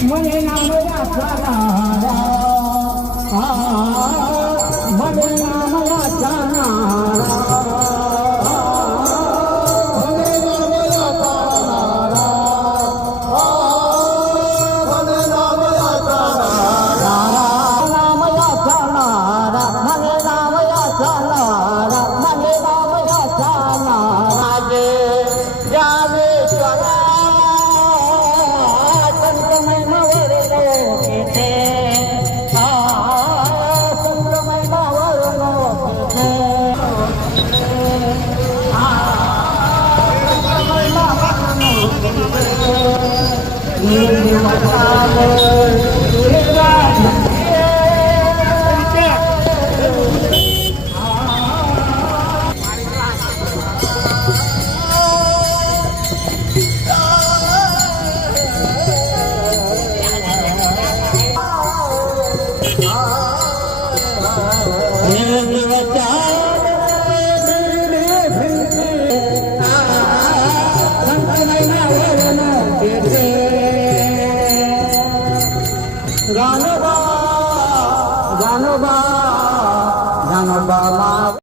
મને નામ યાચનારા મને નામ યાચનારા મને નામ জানবা জানবা জানবা মা